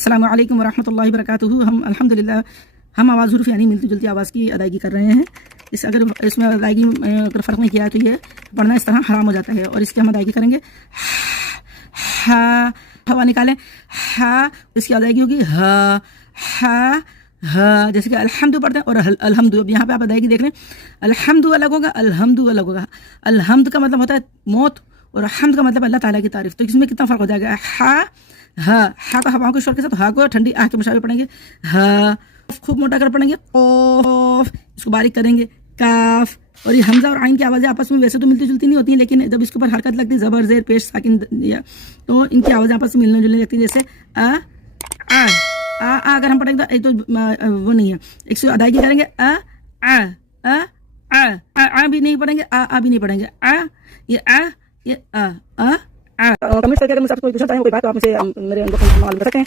अस्सलामु अलैकुम वरहमतुल्लाहि वबरकातुहू। हम अल्हम्दुलिल्लाह हम आवाज़ हुरूफ यानी मिलती जुलती आवाज़ की अदायगी कर रहे हैं। अगर इसमें अदायगी अगर फ़र्क नहीं किया तो ये पढ़ना इस तरह हराम हो जाता है। और इसकी हम अदायगी करेंगे हा, हवा निकालें हा, इसकी अदायगी होगी हा हा हा, जैसे कि अल्हम्दु पढ़ते हैं और अल्हम्दु। अब यहाँ पे आप अदायगी देख लें, अल्हम्दु अलग होगा, अल्हम्दु अलग होगा। अल्हम्द का मतलब होता है मौत और हम्द का मतलब अल्लाह ताला की तारीफ। तो इसमें कितना फ़र्क हो जाएगा। हा को हवाओं के शोर के साथ हा को ठंडी आह के मुशाबे पढ़ेंगे हा, खूब मोटा कर पढ़ेंगे कौफ, इसको बारीक करेंगे काफ। और ये हमजा और आइन की आवाज़ें आपस में वैसे तो मिलती जुलती नहीं होती हैं, लेकिन जब इसके ऊपर हरकत लगती है ज़बर ज़ेर पेश साकिन तो इनकी आवाज़ें आपस में मिलने जुलने लगती है। जैसे आ अगर हम पढ़ेंगे तो वो नहीं है। इसको अदायगी करेंगे आ भी नहीं पढ़ेंगे, आ भी नहीं पढ़ेंगे। ये कमेंट करके अगर मुझसे कोई पूछना चाहें कोई बात तो आप मुझे मेरे मालूम कर सकते हैं।